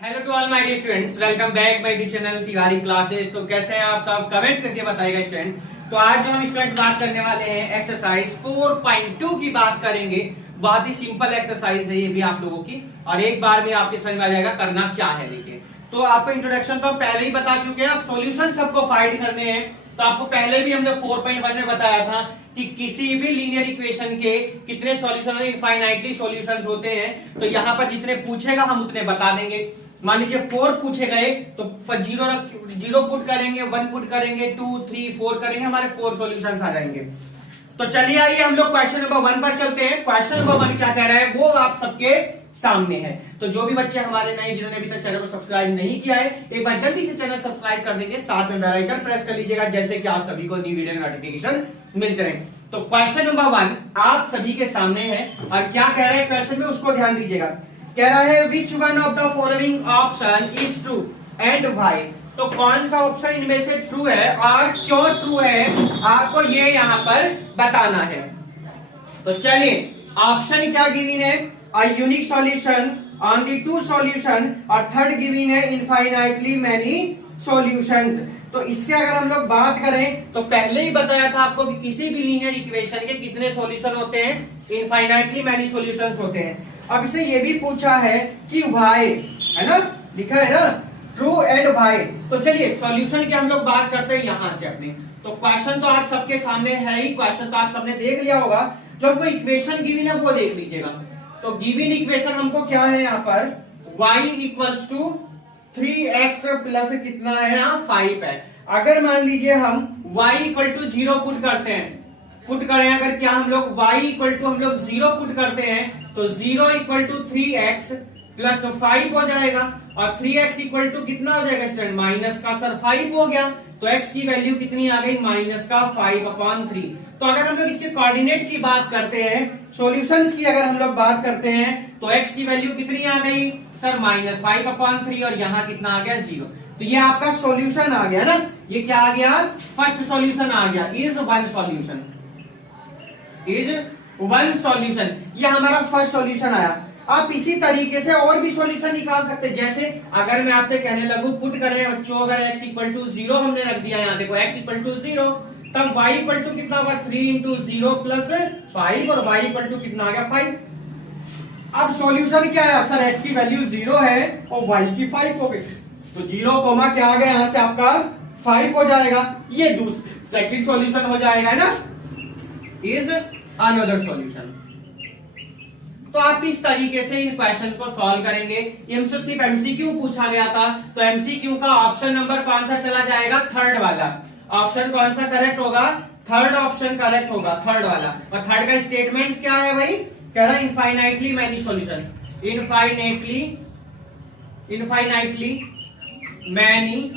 Hello to all my dear students, welcome back my YouTube channel Tiwari classes. तो कैसे हैं आप सब, कमेंट करके बताइएगा स्टूडेंट्स। तो आज जो हम स्टूडेंट्स बात करने वाले हैं एक्सरसाइज 4.2 की बात करेंगे। बहुत ही सिंपल एक्सरसाइज है ये भी आप लोगों की, और एक बार में आपके समझ में आ जाएगा करना क्या है। देखिए, तो आपको इंट्रोडक्शन तो पहले ही बता चुके हैं, आप सॉल्यूशन सबको फाइंड करने हैं। तो आपको पहले भी हमने 4.1 में बताया था कि किसी भी लीनियर इक्वेशन के कितने सॉल्यूशन, इनफाइनाइटली सॉल्यूशंस होते हैं। तो यहाँ पर जितने पूछेगा हम उतने बता देंगे। मान लीजिए 4 पूछे गए तो जीरो पुट करेंगे, 1 पुट करेंगे, 2 3 4 करेंगे, हमारे 4 सॉल्यूशंस आ जाएंगे। तो चलिए आइए हम लोग क्वेश्चन नंबर 1 पर चलते हैं। क्वेश्चन नंबर 1 क्या कह रहा है वो आप सबके सामने है। तो जो भी बच्चे हमारे नए, जिन्होंने अभी तक चैनल को सब्सक्राइब नहीं किया है, एक बार जल्दी से चैनल सब्सक्राइब कर देंगे, साथ में बेल आइकन प्रेस कर लीजिएगा, जैसे कि आप सभी को न्यू वीडियो का नोटिफिकेशन मिलते रहे। तो क्वेश्चन नंबर 1 आप सभी के सामने है, और क्या कह रहा है क्वेश्चन में उसको ध्यान दीजिएगा। कह रहा है which one of the following option is true and why. तो कौन सा ऑप्शन इनमें से ट्रू है और क्यों ट्रू है, आपको ये यहां पर बताना है। तो चलिए, ऑप्शन क्या गिवन है, a unique solution, only 2 solution, और थर्ड गिवन है इनफाइनाइटली मेनी सॉल्यूशंस। तो इसके अगर हम लोग बात करें तो पहले ही बताया था आपको कि किसी भी लीनियर इक्वेशन के कितने सॉल्यूशन होते हैं, इनफाइनाइटली मेनी सॉल्यूशंस होते हैं। अब इसे ये भी पूछा है कि व्हाई, है ना, लिखा है ना ट्रू एंड व्हाई। तो चलिए सॉल्यूशन की हम लोग बात करते हैं यहां से अपने। तो क्वेश्चन तो आप सबके सामने है ही, क्वेश्चन तो आप सबने देख लिया होगा। जो हमको इक्वेशन गिवन है वो देख लीजिएगा। तो गिवन इक्वेशन हमको क्या है यहाँ पर, y equals to 3x plus कितना है यहाँ 5 है। अगर मान लीजिए हम y इक्वल टू 0 पुट करते हैं, पुट करें अगर, क्या हम लोग y इक्वल टू हम लोग 0 पुट करते हैं तो 0 इक्वल टू 3x प्लस 5 हो जाएगा, और 3x इक्वल टू कितना हो जाएगा स्टूडेंट, माइनस का सर 5 हो गया। तो x की वैल्यू कितनी आ गई, माइनस का 5/3। तो अगर हम लोग इसके कोऑर्डिनेट की बात करते हैं, सॉल्यूशंस की अगर हम लोग बात करते हैं, तो x की वैल्यू कितनी आ गई सर, माइनस 5/3, और यहाँ कितना आ गया 0। तो ये आपका सॉल्यूशन आ गया ना, ये क्या आ गया, फर्स्ट सॉल्यूशन आ गया, is one solution, is one solution. ये हमारा फर्स्ट सॉल्यूशन आया। आप इसी तरीके से और भी सॉल्यूशन निकाल सकते हैं। जैसे अगर मैं आपसे कहने लगूं पुट करें बच्चों, अगर x इक्वल टू 0 हमने रख दिया, यहाँ देखो x इक्वल टू 0, तब y इक्वल टू कितना होगा, 3 इंटू 0 प्लस 5, और y इक्वल टू कितना आ गया 5। अब सॉल्यूशन क्या है सर, x की वैल्यू 0 है और y की 5 हो गई, तो 0 कोमा क्या आ गया यहाँ से आपका 5 हो जाएगा। ये दूसरा सेकंड सॉल्यूशन हो जाएगा ना, इज अनदर सॉल्यूशन। तो आप इस तरीके से इन क्वेश्चंस को सॉल्व करेंगे। इनसे सिर्फ एमसीक्यू पूछा गया था, तो एमसीक्यू का ऑप्शन नंबर कौन सा चला जाएगा, थर्ड वाला। ऑप्शन कौन सा करेक्ट होगा, थर्ड ऑप्शन करेक्ट होगा, थर्ड वाला। और थर्ड का स्टेटमेंट क्या है भाई, कह रहा है infinitely many solution, infinitely many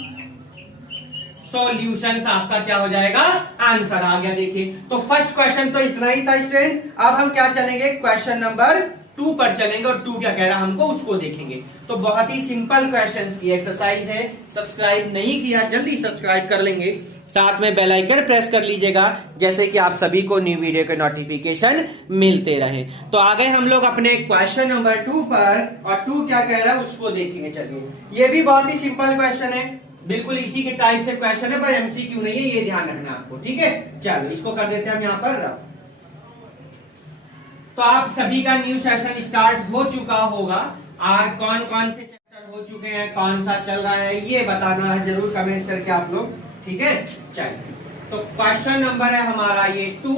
solutions आपका क्या हो जाएगा, आंसर आ गया। देखिए, तो फर्स्ट क्वेश्चन तो इतना ही था स्टूडेंट। अब हम क्या चलेंगे, क्वेश्चन नंबर 2 पर चलेंगे, और 2 क्या कह रहा है हमको उसको देखेंगे। तो बहुत ही सिंपल क्वेश्चंस की एक्सरसाइज है। सब्सक्राइब नहीं किया जल्दी सब्सक्राइब कर लेंगे, साथ में बेल आइकन प्रेस कर लीजिएगा, जैसे कि आप सभी को न्यू वीडियो के नोटिफिकेशन मिलते रहे। तो आ गए हम लोग अपने क्वेश्चन नंबर 2 पर, और 2 क्या कह रहा है उसको देखेंगे। चलिए, ये भी बहुत ही सिंपल क्वेश्चन है, बिल्कुल इसी के टाइप से क्वेश्चन है, पर एमसीक्यू नहीं है, ये ध्यान रखना आपको, ठीक है। चलो इसको कर देते हैं हम यहाँ पर रफ। तो आप सभी का न्यू सेशन स्टार्ट हो चुका होगा, और कौन कौन से चैप्टर हो चुके हैं, कौन सा चल रहा है, ये बताना है जरूर कमेंट्स करके आप लोग, ठीक है। चलिए, तो क्वेश्चन नंबर है हमारा ये 2,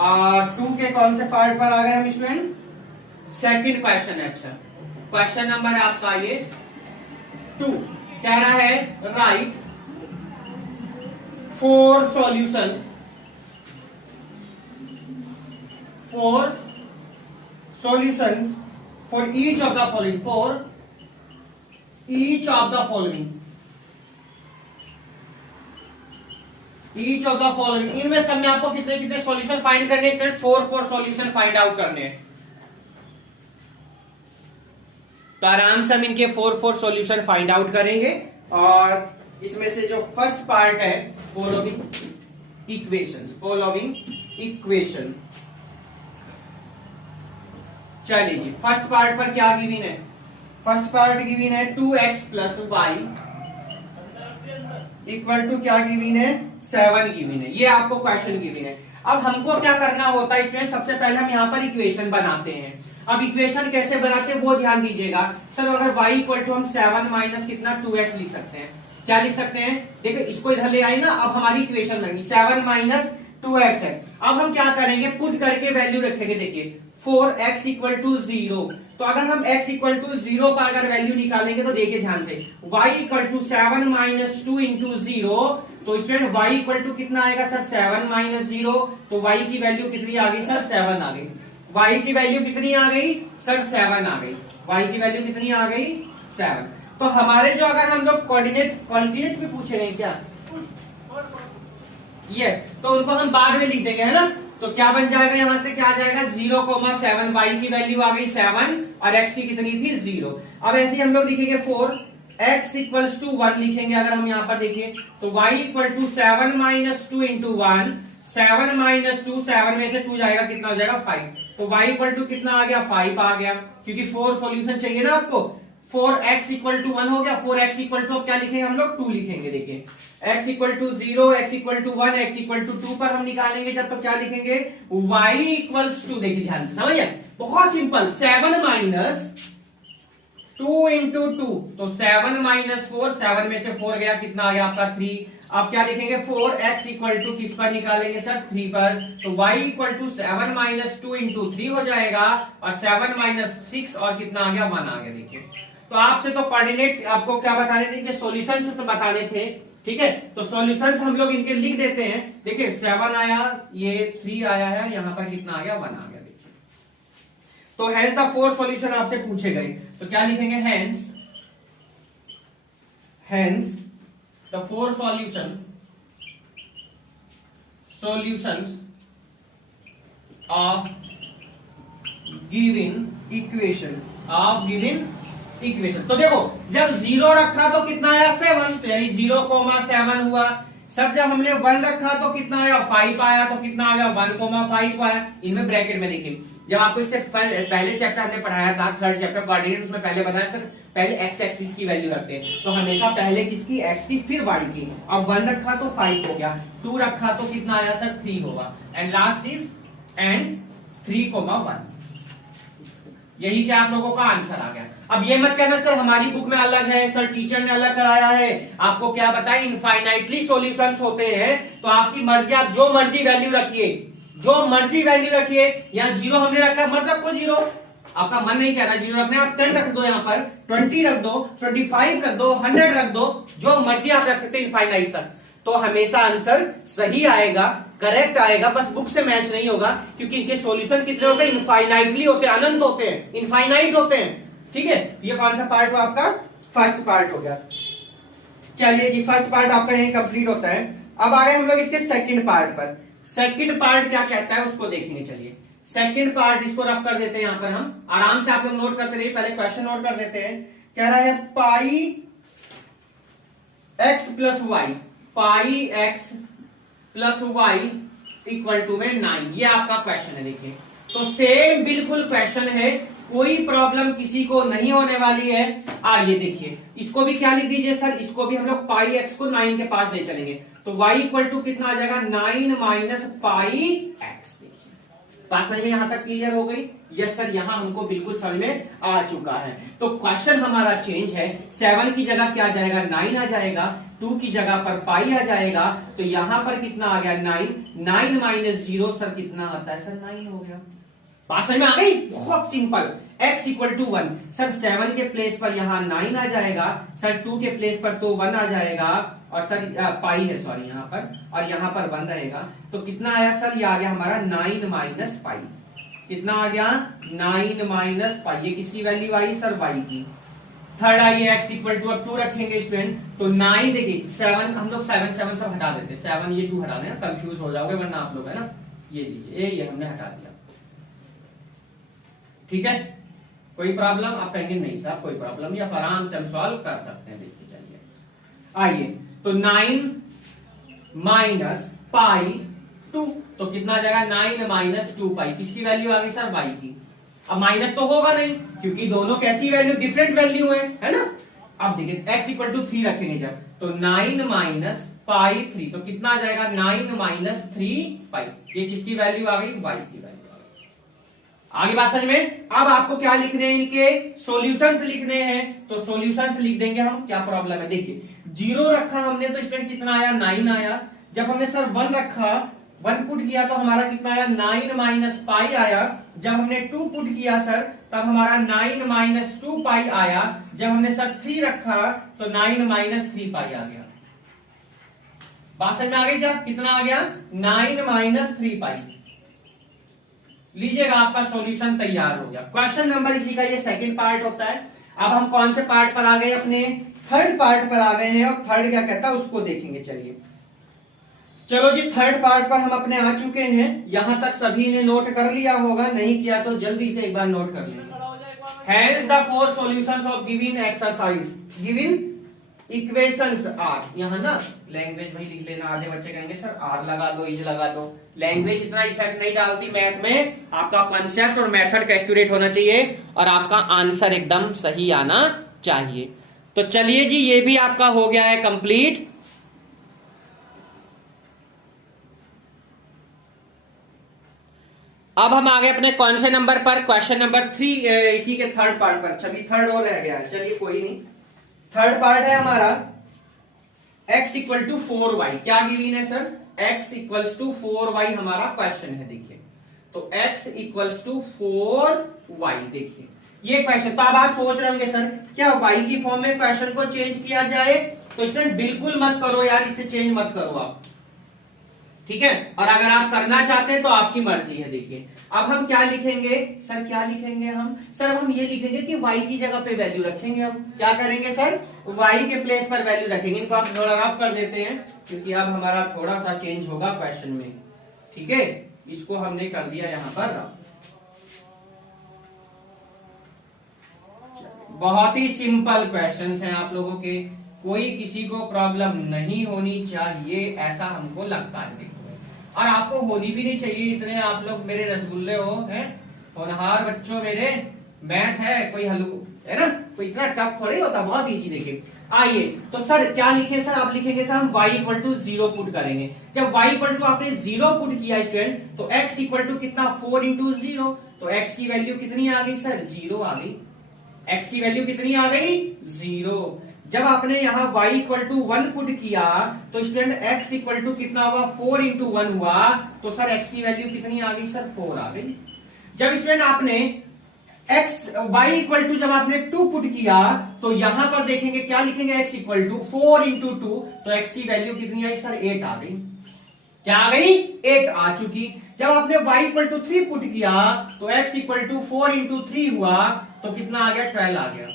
और 2 के कौन से पार्ट पर आ गए हम इसमें, सेकंड क्वेश्चन है। अच्छा, क्वेश्चन नंबर है आपका ये 2, कह रहा है right 4 solutions, 4 solutions for each of the following, for each of the following, each of the following, इनमें सब में आपको कितने कितने सॉल्यूशन फाइंड करने हैं, 4 सॉल्यूशन फाइंड आउट करने हैं। तो आराम से हम इनके 4 सॉल्यूशन फाइंड आउट करेंगे, और इसमें से जो फर्स्ट पार्ट है फॉलोइंग इक्वेशन। चलिए जी, फर्स्ट पार्ट पर क्या गिवन है, फर्स्ट पार्ट गिवन है 2x plus y equal to क्या गिवन है 7 गिवन है। ये आपको क्वेश्चन गिवन है। अब हमको क्या करना होता है इसमें, सबसे पहले हम यहाँ पर इक्वेशन बनाते हैं। अब इक्वेशन कैसे बनाते हैं वो ध्यान दीजिएगा। सर अगर y इक्वल टू हम 7 माइनस कितना 2x लिख सकते हैं। क्या लिख सकते हैं, देखो इसको इधर ले आई ना, अब हमारी इक्वेशन बनेगी 7 माइनस 2x है। अब हम क्या करेंगे, पुट करके वैल्यू रखेंगे। देखिए 4x इक्वल टू 0, तो अगर हम x इक्वल टू 0 पर अगर वैल्यू निकालेंगे तो देखिए ध्यान से, y equal to 7 minus 2 into 0, तो स्टूडेंट y इक्वल टू कितना आएगा सर 7 माइनस 0, तो y की वैल्यू कितनी आ गई सर 7 आ गई। y की वैल्यू कितनी आ गई सर 7 आ गई। y की वैल्यू कितनी आ गई 7। तो हमारे जो अगर हम लोग कोऑर्डिनेट भी पूछे हैं क्या, यस, तो उनको हम बाद में लिख देंगे, है ना। तो क्या बन जाएगा, यहां से क्या आ जाएगा 0,7, y की वैल्यू आ गई 7 और x की कितनी थी 0। अब ऐसे ही हम लोग लिखेंगे 4x इक्वल्स टू 1 लिखेंगे। अगर हम यहाँ पर देखिए तो y equal to 7 minus 2 into 1, 7 minus 2, 7 में से 2 जाएगा कितना हो जाएगा 5, तो y इक्वल टू कितना आ गया 5 आ गया, क्योंकि 4 सॉल्यूशन चाहिए ना आपको। 4x इक्वल टू 1 हो गया, 4x इक्वल टू क्या लिखेंगे हम लोग 2 लिखेंगे। देखिए x equal to 0, x equal to 1, x equal to 2 पर हम निकालेंगे जब, तो क्या लिखेंगे y इक्वल्स टू, देखिए ध्यान से समझिए, बहुत सिंपल, 7 माइनस 2 इंटू 2, तो 7 माइनस 4, 7 में से 4 गया कितना आ गया आपका 3। अब क्या लिखेंगे 4x इक्वल टू किस पर निकालेंगे सर 3 पर, तो y equal to 7 minus 2 into 3 हो जाएगा, और 7 माइनस 6 और कितना आ गया 1 आ गया। देखिए तो आपसे तो कोऑर्डिनेट आपको क्या बताने थे कि सॉल्यूशंस तो बताने थे, ठीक है, तो सॉल्यूशंस हम लोग इनके लिख देते हैं। देखिए 7 आया, ये 3 आया है, यहां पर कितना आ गया 1 आ गया। देखिए तो हेंस द 4 सॉल्यूशन आपसे पूछे गए, तो क्या लिखेंगे hence the 4 solutions of given equation. तो देखो जब 0 रखा तो कितना आया 7, यानी 0,7 हुआ। सर जब हमने 1 रखा तो कितना आया 5 आया, तो कितना आ गया 1,5 आया। इनमें ब्रैकेट में देखिए, जब आपको इससे पहले चैप्टर हमने पढ़ाया था, थर्ड चैप्टर कोऑर्डिनेट, उसमें पहले बताया सर पहले x एक्सिस की वैल्यू रखते हैं, तो हमेशा पहले किसकी x की फिर y की। अब 1 रखा तो 5 हो गया, 2 रखा तो कितना आया सर 3 होगा, एंड लास्ट इज 3,1। यही क्या आप लोगों का आंसर आ गया। अब ये मत कहना सर हमारी बुक में अलग है, सर टीचर ने अलग कराया है। आपको क्या बताया, इनफाइनाइटली सॉल्यूशंस होते हैं, तो आपकी मर्जी, आप जो मर्जी वैल्यू रखिए, यहाँ 0 हमने रखा, मत रखो 0, आपका मन नहीं कह रहा 0 रखने, आप 10 रख दो, यहाँ पर 20 रख दो, 25 रख दो, 100 रख दो, जो मर्जी आप रख सकते हैं इनफाइनाइट तक, तो हमेशा आंसर सही आएगा, करेक्ट आएगा। बस बुक से मैच नहीं होगा, क्योंकि इनके सॉल्यूशन कितने होते हैं, इनफाइनाइटली होते हैं, अनंत होते हैं, इनफाइनाइट होते हैं, ठीक है। ये कौन सा पार्ट हुआ आपका, फर्स्ट पार्ट हो गया। चलिए जी, फर्स्ट पार्ट आपका यही कंप्लीट होता है। अब आ गए हम लोग इसके सेकंड पार्ट पर। सेकंड पार्ट क्या कहता है उसको देखेंगे। चलिए सेकंड पार्ट, इसको रफ कर देते हैं, यहां पर हम आराम से आप लोग नोट करते रहिए, पहले क्वेश्चन नोट कर देते हैं। कह रहा है pi x plus y, pi x plus y equal to में 9, ये आपका क्वेश्चन है। देखिए तो सेम बिल्कुल क्वेश्चन है, कोई प्रॉब्लम किसी को नहीं होने वाली है। आइए देखिए, इसको भी क्या लिख दीजिए सर, इसको भी हम लोग पाई एक्स को 9 के पास ले चलेंगे, तो y इक्वल टू कितना आ जाएगा 9 माइनस पाई एक्स। बात समझ में यहां तक क्लियर हो गई? यस सर, यहां हमको बिल्कुल समझ में आ चुका है। तो क्वेश्चन हमारा चेंज है, 7 की जगह क्या आ जाएगा 9 आ जाएगा, 2 की जगह पर पाई आ जाएगा, तो यहां पर कितना आ गया 9 माइनस 0 सर कितना आता है सर 9 हो गया। बात समझ में आ गई? बहुत simple. x equal to 1, sir 7 के प्लेस पर यहां 9 आ जाएगा, सर 2 के प्लेस पर तो 1 आ जाएगा, और सर पाई है सॉरी यहाँ पर, और यहाँ पर 1 रहेगा, तो कितना आया सर, ये आ गया हमारा 9 माइनस पाई। कितना आ गया 9 माइनस पाई, ये किसकी वैल्यू आई सर y की। थर्ड आइए x इक्वल टू, अब 2 रखेंगे स्टूडेंट, तो 9 देखिए 7, हम लोग 7 सब हटा देते, 7 ये 2 हटा देना, कंफ्यूज हो जाओगे वरना आप लोग, है ना। ये लीजिए, ये हमने हटा दिया, ठीक है। कोई प्रॉब्लम? आप कहेंगे नहीं साहब कोई प्रॉब्लम नहीं, आप आराम से हम सॉल्व कर सकते हैं। देखिए चलिए आइए, तो 9 माइनस पाई 2, तो कितना आ जाएगा 9 माइनस 2 पाई, किसकी वैल्यू आ गई सर y की। अब माइनस तो होगा नहीं क्योंकि दोनों कैसी वैल्यू, डिफरेंट वैल्यू है ना। अब देखिए x इक्वल टू 3 रखेंगे जब, तो 9 माइनस पाई 3, तो कितना आ जाएगा 9 माइनस 3 पाई। ये किसकी वैल्यू आ गई, y की वैल्यू आ गई। आगे बात समझ में। अब आपको क्या लिखने हैं, इनके सॉल्यूशंस लिखने हैं, तो सॉल्यूशंस लिख देंगे हम। क्या प्रॉब्लम है, देखिए 0 रखा हमने तो स्टूडेंट कितना आया 9 आया। जब हमने सर 1 रखा, 1 पुट किया तो हमारा कितना आया 9 माइनस पाई आया। जब हमने 2 पुट किया सर तब हमारा 9 माइनस 2 पाई आया। जब हमने सर 3 रखा तो 9 माइनस 3 पाई आ गया। बात समझ में आ गई क्या, कितना आ गया 9 माइनस 3 पाई। लीजिएगा आपका सॉल्यूशन तैयार हो गया। क्वेश्चन नंबर इसी का ये सेकंड पार्ट होता है। अब हम कौन से पार्ट पर आ गए, अपने थर्ड पार्ट पर आ गए हैं, और थर्ड क्या कहता है उसको देखेंगे। चलिए चलो जी, थर्ड पार्ट पर हम अपने आ चुके हैं। यहां तक सभी ने नोट कर लिया होगा, नहीं किया तो जल्दी से एक बार नोट कर लेंगे। Hence the 4 solutions of given exercise, given equations are, यहाँ ना लैंग्वेज भाई लिख लेना। आधे बच्चे कहेंगे सर आर लगा दो, इज लगा दो। लैंग्वेज इतना इफेक्ट नहीं डालती मैथ में, आपका कॉन्सेप्ट और मेथड का एक्यूरेट होना चाहिए और आपका आंसर एकदम सही आना चाहिए। तो चलिए जी, ये भी आपका हो गया है कंप्लीट। अब हम आगे अपने कौन से नंबर पर, क्वेश्चन नंबर 3, इसी के थर्ड पार्ट पर। छवि थर्ड और रह गया है, चलिए कोई नहीं। थर्ड पार्ट है हमारा x इक्वल टू 4y। क्या गिवन है sir, x equals to 4y हमारा क्वेश्चन है। देखिए तो x इक्वल्स टू 4y, देखिए ये क्वेश्चन। तो अब आप सोच रहे होंगे सर क्या y की फॉर्म में क्वेश्चन को चेंज किया जाए, तो स्टूडेंट बिल्कुल मत करो यार, इसे चेंज मत करो आप, ठीक है। और अगर आप करना चाहते हैं तो आपकी मर्जी है। देखिए अब हम क्या लिखेंगे सर, क्या लिखेंगे हम सर, हम ये लिखेंगे कि y की जगह पे वैल्यू रखेंगे। हम क्या करेंगे सर, y के प्लेस पर वैल्यू रखेंगे। इनको आप थोड़ा रफ कर देते हैं क्योंकि अब हमारा थोड़ा सा चेंज होगा क्वेश्चन में, ठीक है। इसको हमने कर दिया यहां पर रफ। बहुत ही सिंपल क्वेश्चंस हैं आप लोगों के, कोई किसी को प्रॉब्लम नहीं होनी चाहिए, ऐसा हमको लगता है। और आपको होनी भी नहीं चाहिए, इतने आप लोग मेरे रसगुल्ले हो, हैं होनहार बच्चों मेरे। मैथ है कोई हलू है ना, कोई इतना टफ थोड़ी होता, बहुत इजी। देखिए आइए तो सर क्या लिखे सर, आप लिखेंगे सर हम y इक्वल टू 0 पुट करेंगे। जब y इक्वल टू आपने 0 पुट किया स्टूडेंट, तो x इक्वल टू कितना 4 इंटू 0, तो x की वैल्यू कितनी आ गई सर, 0 आ गई। x की वैल्यू कितनी आ गई, 0। जब आपने यहाँ y इक्वल टू 1 पुट किया तो स्टूडेंट x इक्वल टू कितना हुआ, 4 इंटू 1 हुआ, तो सर x की वैल्यू कितनी आ गई सर, 4 आ गई। जब स्टूडेंट आपने y इक्वल टू जब आपने 2 पुट किया तो यहां पर देखेंगे क्या लिखेंगे, x इक्वल टू 4 इंटू 2, तो x की वैल्यू कितनी आई सर, 8 आ गई। क्या आ गई, 8 आ चुकी। जब आपने y इक्वल टू 3 पुट किया तो x इक्वल टू 4 इंटू 3 हुआ, तो कितना आ गया, 12 आ गया।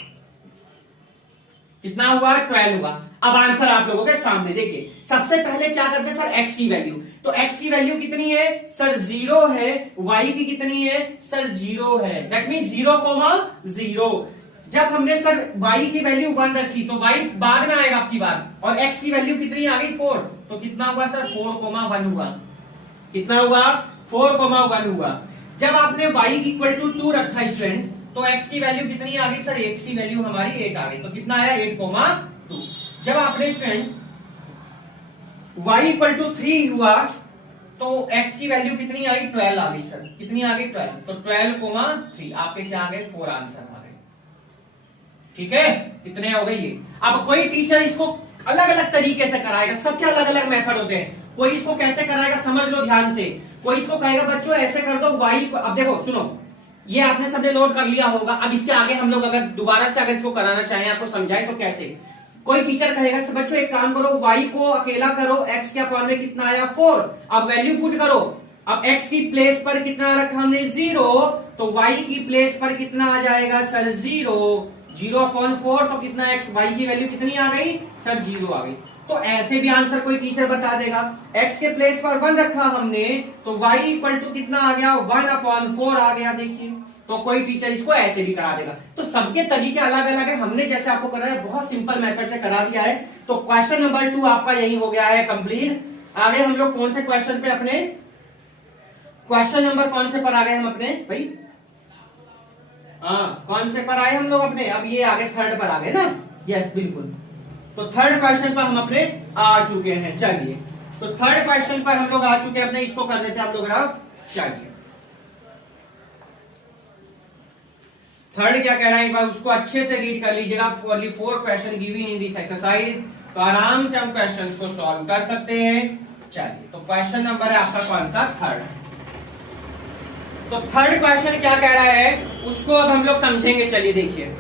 कितना हुआ, 12 हुआ। अब आंसर आप लोगों के सामने देखिए। सबसे पहले क्या करते हैं सर, x की वैल्यू, तो x की वैल्यू कितनी है सर, 0 है। y की कितनी है सर, 0 है। That mean 0,0। जब हमने सर y की वैल्यू 1 रखी तो y बाद में आएगा आपकी बार, और x की वैल्यू कितनी आ गई 4, तो कितना हुआ सर, 4,1 हुआ। कितना हुआ, 4,1 हुआ। जब आपने y इक्वल टू 2 रखा स्टूडेंट्स, तो x की वैल्यू कितनी आ गई सर, x की वैल्यू हमारी 8 आ गई, तो कितना आया 8,2। जब आपने स्टूडेंट्स y इक्वल टू 3 हुआ तो x की वैल्यू कितनी आई, 12 आ गई सर। कितनी आ गई, 12, तो 12,3 आपके क्या आ गए, 4 आंसर आ गए। ठीक है, कितने हो गए ये। अब कोई टीचर इसको अलग अलग तरीके से कराएगा, सबके अलग अलग मेथड होते हैं। कोई इसको कैसे कराएगा समझ लो ध्यान से। कोई इसको कहेगा बच्चों ऐसे कर दो y, अब देखो सुनो, ये आपने सबने नोट कर लिया होगा। अब इसके आगे हम लोग अगर दोबारा से अगर इसको कराना चाहें, आपको समझाए तो कैसे। कोई टीचर कहेगा बच्चों एक काम करो, y को अकेला करो, x के अपॉन में कितना आया 4, अब वैल्यू पुट करो। अब x की प्लेस पर कितना रखा हमने 0, तो y की प्लेस पर कितना आ जाएगा सर 0/4, तो कितना x, y की वैल्यू कितनी आ गई सर, 0 आ गई। तो ऐसे भी आंसर कोई टीचर बता देगा। x के प्लेस पर 1 रखा हमने, तो y इक्वल टू कितना आ गया, 1/4 आ गया। देखिए तो कोई टीचर इसको ऐसे भी करा देगा। तो सबके तरीके अलग अलग है। हमने जैसे आपको कराया बहुत सिंपल मेथड से करा दिया है। तो क्वेश्चन नंबर 2 आपका यही हो गया है कंप्लीट। आगे हम लोग कौन से क्वेश्चन पे, अपने क्वेश्चन नंबर कौन से पर आ गए हम अपने भाई, हाँ, कौन से पर आए हम लोग अपने, अब ये आगे थर्ड पर आ गए ना। यस बिल्कुल, तो थर्ड क्वेश्चन पर हम अपने आ चुके हैं। चलिए, तो थर्ड क्वेश्चन पर हम लोग आ चुके हैं अपने, इसको कर देते हैं हम लोग ग्राफ। चलिए, थर्ड क्या कह रहा है एक बार उसको अच्छे से रीड कर लीजिएगा। Only 4 question given in this exercise, तो आराम से हम क्वेश्चंस को सॉल्व कर सकते हैं। चलिए, तो क्वेश्चन नंबर है आपका कौन सा, थर्ड। तो थर्ड क्वेश्चन क्या कह रहा है उसको अब हम लोग समझेंगे। चलिए देखिए,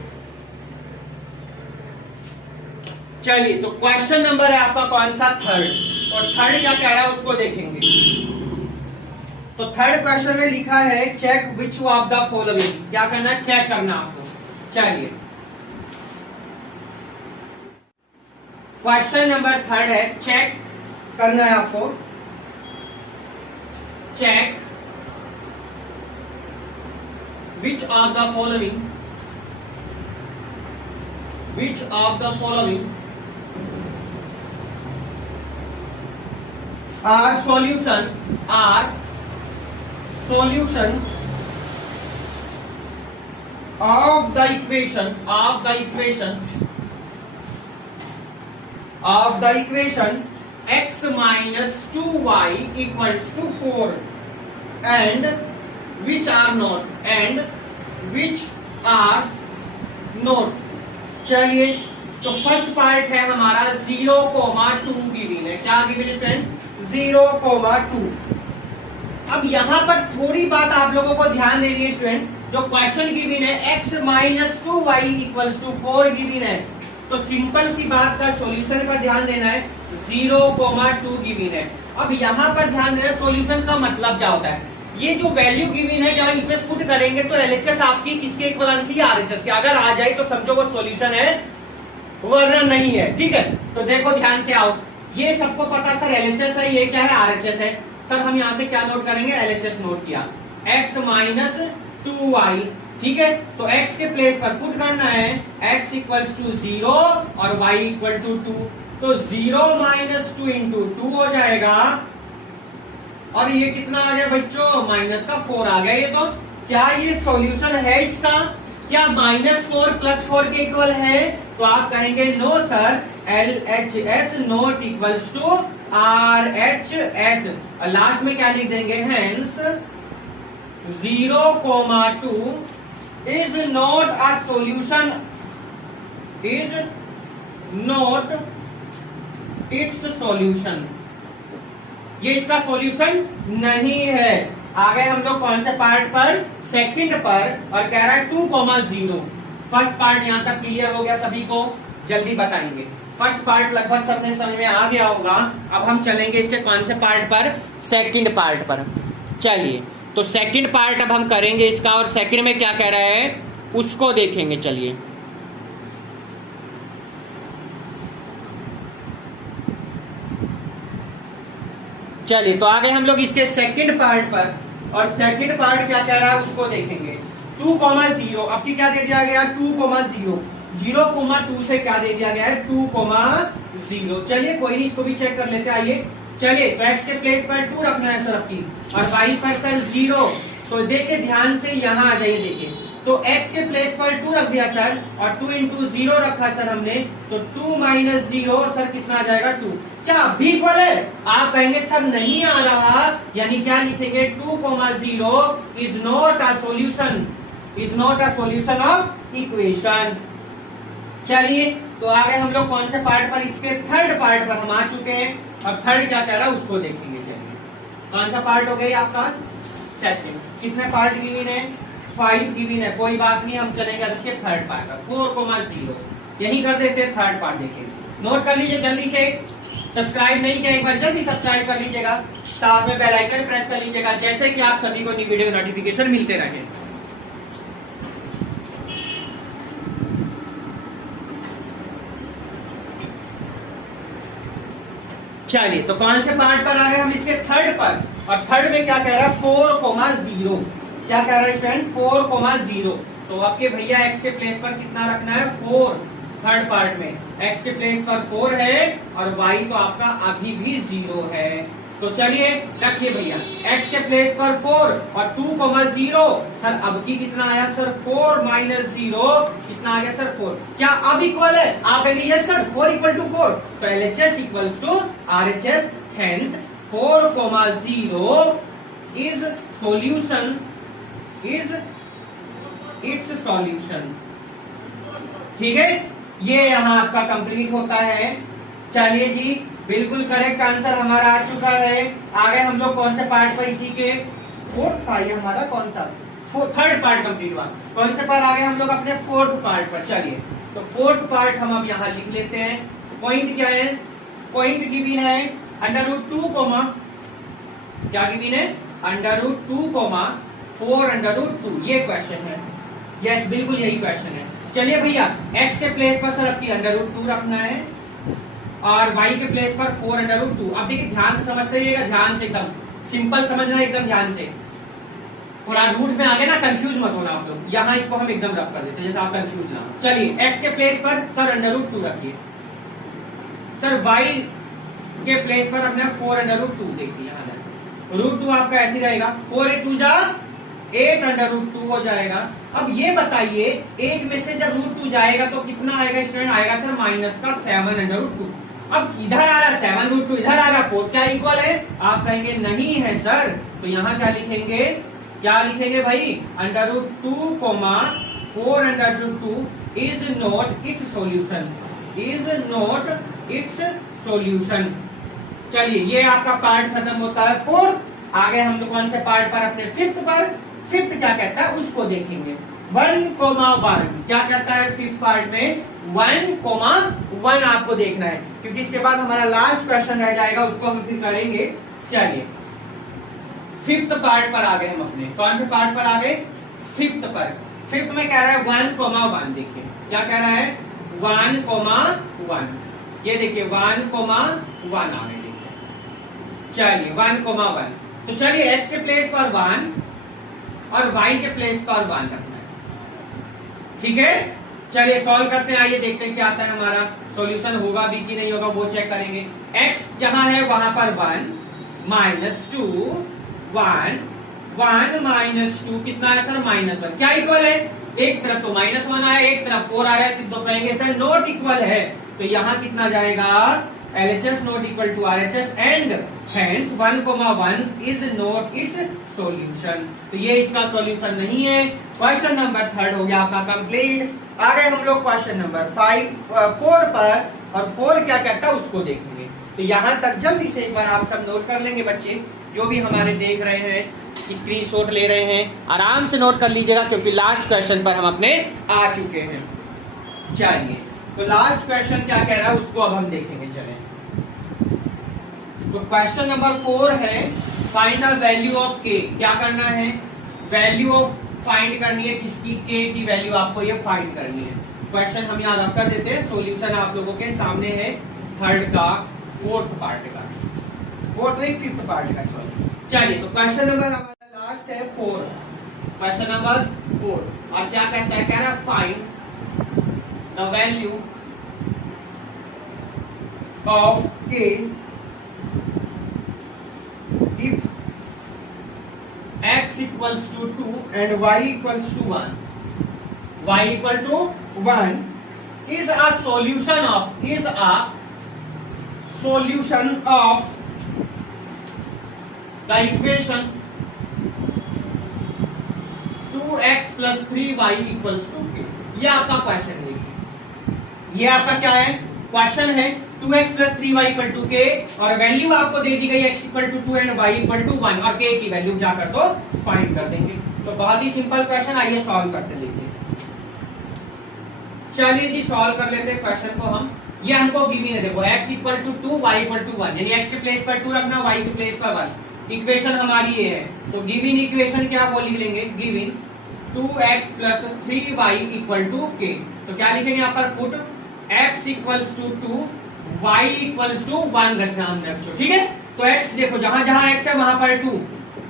चलिए तो क्वेश्चन नंबर है आपका कौन सा, थर्ड, और थर्ड क्या कह रहा है उसको देखेंगे। तो थर्ड क्वेश्चन में लिखा है check which of the following, क्या करना है, चेक करना आपको। चलिए, क्वेश्चन नंबर थर्ड है, चेक करना है आपको। Check which of the following, which of the following are solution of the equation x minus 2y equals to 4 and which are not। चलिए, तो फर्स्ट पार्ट है हमारा 0,2 गिवन है। क्या गिवन स्टूडेंट, 0,2। अब यहां पर थोड़ी बात आप लोगों को ध्यान देनी है स्टूडेंट, जो क्वेश्चन गिवन है x minus 2y equals to 4 given है, तो सिंपल सी बात का सॉल्यूशन पर ध्यान देना है। 0,2 गिवन है। अब यहां पर ध्यान देना, सॉल्यूशन का मतलब क्या होता है, ये जो वैल्यू गिवन है जब हम इसमें पुट करेंगे तो एलएचएस आपकी किसके इक्वल चाहिए, आरएचएस के। अगर आ जाए तो समझो वो सॉल्यूशन है, वरना नहीं है। ठीक है, तो देखो ध्यान से आओ, ये सबको पता सर एलएचएस है, ये क्या है, आरएचएस है। सर हम यहाँ से क्या नोट करेंगे, एलएचएस नोट किया, x माइनस 2y। ठीक है, तो x के प्लेस पर पुट करना है, x इक्वल्स टू 0 और y इक्वल टू 2, तो 0 माइनस 2 इंटू 2 हो जाएगा, और ये कितना आ गया बच्चों, माइनस का 4 आ गया। ये तो क्या ये सॉल्यूशन है इसका, क्या -4 + 4 के इक्वल है, तो आप कहेंगे no sir, LHS not equals to RHS। Last में क्या लिख देंगे, hence 0,2 is not a solution, is not its solution, ये इसका सॉल्यूशन नहीं है। आ गए हम लोग कौन से पार्ट पर, सेकंड पर, और कह रहा है 2,0। फर्स्ट पार्ट यहां तक क्लियर हो गया सभी को, जल्दी बताएंगे। फर्स्ट पार्ट लगभग सबने समझ में आ गया होगा। अब हम चलेंगे इसके कौन से पार्ट पर, सेकंड पार्ट पर। चलिए, तो सेकंड पार्ट अब हम करेंगे इसका, और सेकंड में क्या कह रहा है उसको देखेंगे। चलिए, चलिए तो आगे हम लोग इसके सेकंड पार्ट पर, और सेकंड पार्ट क्या कह रहा है उसको देखेंगे। 2,0 अब की क्या दे दिया गया, 2,0, 0,2 से क्या दे दिया गया है, 2,0। चलिए कोई नहीं, इसको भी चेक कर लेते हैं, आइए। चलिए, तो x के प्लेस पर 2 रखना है सर की, और y पर सर 0। तो देखिए ध्यान से यहाँ आ जाइए, देखिए तो x के प्लेस पर 2 रख दिया सर, और 2 इंटू 0 रखा सर हमने, तो 2 माइनस 0 सर कितना आ जाएगा, 2। क्या भी इक्वल है, आप कहेंगे सर नहीं आ रहा, यानी क्या लिखेंगे, 2,0 is not a solution, is not a solution of equation. चलिए, तो आगे हम लोग कौन से पार्ट पर, इसके थर्ड पार्ट पर हम आ चुके हैं। अब थर्ड क्या कह रहा है उसको देखेंगे। चलिए, कौन सा पार्ट हो गया आपका, सेकंड। कितने पार्ट गिवन है, 5 गिवन है, कोई बात नहीं, हम चलेंगे अब इसके थर्ड पार्ट पर, 4,0 यही कर देते हैं। थर्ड पार्ट देखिए, नोट कर लीजिए जल्दी से। सब्सक्राइब नहीं किया एक बार जल्दी सब्सक्राइब कर लीजिएगा, साथ में बेल आइकन प्रेस कर लीजिएगा, जैसे कि आप सभी को नई वीडियो नोटिफिकेशन मिलते रहे। चलिए, तो कौन से पार्ट पर आ गए हम, इसके थर्ड पर, और थर्ड में क्या कह रहा है, 4,0। क्या कह रहा है स्टूडेंट, 4,0। तो आपके भैया x के प्लेस पर कितना रखना है, 4। थर्ड पार्ट में x के प्लेस पर 4 है, और y तो आपका अभी भी 0 है। तो चलिए रखिए भैया, x के प्लेस पर 4 और 2,0। सर अब की कितना आया सर? 4 माइनस 0 कितना आ गया सर? 4। क्या अब इक्वल है? आप कहेंगे यस सर 4 इक्वल टू 4, तो LHS equals to RHS, hence 4,0 is solution, is its solution. ठीक है, ये यहाँ आपका कंप्लीट होता है। चलिए जी, बिल्कुल करेक्ट आंसर हमारा आ चुका है। आगे हम लोग कौन से पार्ट पर इसी के फोर्थ पार्ट, हमारा कौन सा थर्ड पार्ट कंप्लीट हुआ। कौन से पर आगे हम लोग अपने फोर्थ पार्ट पर। चलिए तो फोर्थ पार्ट हम अब यहाँ लिख लेते हैं। पॉइंट क्या है? पॉइंट गिवन है √2, क्या गिवन है? √2, 4√2। ये क्वेश्चन है। यस, बिल्कुल यही क्वेश्चन है। चलिए भैया, x के प्लेस पर सर आपकी √2 रखना है और y के प्लेस पर 4√2। अब देखिए ध्यान से समझते रहिएगा, ध्यान से, एकदम सिंपल समझना, एकदम ध्यान से। थोड़ा रूट में आगे ना कंफ्यूज मत होना आप लोग। यहाँ इसको हम एकदम रफ कर देते हैं जैसे आप कंफ्यूज ना। चलिए x के प्लेस पर सर √2 रखिए। सर y के प्लेस पर अपने 4√2 देखिए। यहाँ √2 आपका ऐसे रहेगा, 4 × 2 = 8√2 हो जाएगा। अब ये बताइए 8 में से जब √2 जाएगा तो कितना आएगा स्टूडेंट? आएगा सर माइनस का 7√2। अब इधर आ रहा 7√2, इधर आ रहा 4, क्या इक्वल है? आप कहेंगे नहीं है सर, तो यहाँ क्या लिखेंगे? क्या लिखेंगे भाई? √2, 4√2 is not its solution, is not its solution. चलिए ये आपका पार्ट खत्म होता है फोर्थ। आगे हम लोग कौन से पार्ट पर? अपने फिफ्थ पर। फिफ्थ क्या कहता है उसको देखेंगे। 1,1 क्या कहता है फिफ्थ पार्ट में? 1,1 आपको देखना है, क्योंकि इसके बाद हमारा लास्ट क्वेश्चन रह जाएगा, उसको हम फिर करेंगे। चलिए फिफ्थ पार्ट पर आ गए हम अपने। कौन से पार्ट पर आ गए? फिफ्थ पर। फिफ्थ में कह रहा है 1,1। देखिए क्या कह रहा है? 1,1। ये देखिए 1,1 आ गए। चलिए 1,1। तो चलिए x के प्लेस पर 1 और y के प्लेस पर 1 रखना है। ठीक है, चलिए सॉल्व करते हैं। आइए देखते हैं क्या आता है हमारा। सॉल्यूशन होगा भी कि नहीं होगा वो चेक करेंगे। x जहां है वहां पर 1 -2, 1 -2 कितना है सर? -1। क्या इक्वल है? एक तरफ तो -1 आया, एक तरफ 4 आ रहा है, तो कहेंगे सर नॉट इक्वल है। तो यहाँ कितना जाएगा? LHS not equal to RHS and hence 1,1 is not its solution। तो ये इसका सॉल्यूशन नहीं है। क्वेश्चन नंबर 3 हो गया आपका कंप्लीट। आगे हम लोग क्वेश्चन नंबर 4 पर, और 4 क्या कहता है उसको देखेंगे। तो यहाँ तक जल्दी से एक बार आप सब नोट कर लेंगे बच्चे, जो भी हमारे देख रहे हैं, स्क्रीनशॉट ले रहे हैं, आराम से नोट कर लीजिएगा, क्योंकि लास्ट क्वेश्चन पर हम अपने आ चुके हैं। चलिए तो लास्ट क्वेश्चन क्या कह रहा है उसको अब हम देखेंगे। चलें तो क्वेश्चन नंबर 4 है find the value of k। क्या करना है? वैल्यू ऑफ फाइंड करनी है। किसकी? k की वैल्यू आपको ये फाइंड करनी है। क्वेश्चन हम यहाँ रख कर देते हैं। सॉल्यूशन आप लोगों के सामने है थर्ड का, फोर्थ पार्ट का, फोर्थ नहीं फिफ्थ पार्ट का। चलिए तो क्वेश्चन नंबर हमारा लास्ट है 4। क्वेश्चन नंबर 4 और क्या कहता है? कह रहा है find the value of k if x equals to 2 and y equals to 1, y equal to 1 is a solution of the equation 2x plus 3y equals to k। ये आपका क्वेश्चन है। ये आपका क्या है? क्वेश्चन है 2x plus 3y equal to k और value आपको दे दी गई x equal to 2 and y equal to 1 और k की वैल्यू क्या कर दो? फाइंड कर देंगे। तो बहुत ही सिंपल क्वेश्चन, आइए सॉल्व करते देखिए। चलिए जी सॉल्व कर लेते हैं क्वेश्चन को हम। ये हमको गिवन है, देखो x equal to 2 y equal to 1, यानी x के प्लेस पर 2 रखना, y के प्लेस पर 1। इक्वेशन हमारी ये है, तो गिवन इक्वेशन क्या वो लिख लेंगे? Given 2x plus 3y equal to k। तो क्या लिखेंगे यहाँ पर? Put x equals to 2 y equals to 1 रखना हमने बच्चों। ठीक है, तो x देखो जहां जहां x है वहां पर 2,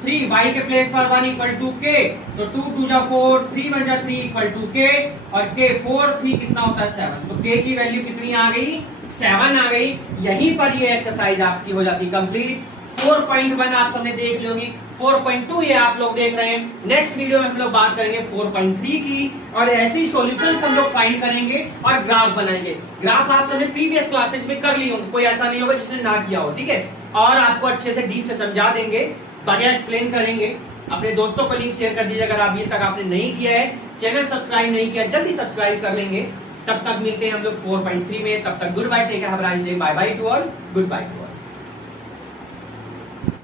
3 y के प्लेस पर 1 इक्वल टू k, तो 2 2 जा 4, 3 1 जा 3 इक्वल टू k और k 4 3 कितना होता है 7। तो k की वैल्यू कितनी आ गई? 7 आ गई। यहीं पर ये एक्सरसाइज आपकी हो जाती कंप्लीट। 4.1 आप सबने देख ली होगी, 4.2 ये आप लोग देख रहे हैं। नेक्स्ट वीडियो में हम लोग बात करेंगे 4.3 की, और ऐसी सॉल्यूशंस हम लोग फाइंड करेंगे और ग्राफ बनाएंगे। ग्राफ आप सबने प्रीवियस क्लासेस में कर ली होंगे, कोई ऐसा नहीं होगा जिसने ना किया हो, ठीक है। और आपको अच्छे से डीप से समझा देंगे, बढ़िया एक्सप्लेन करेंगे। अपने दोस्तों को लिंक शेयर कर दीजिए अगर अभी तक आपने नहीं किया है, चैनल सब्सक्राइब नहीं किया जल्दी सब्सक्राइब कर लेंगे। तब तक मिलते हैं हम लोग 4.3 में, तब तक good bye, take care, have a nice day, bye bye to all, good bye to all.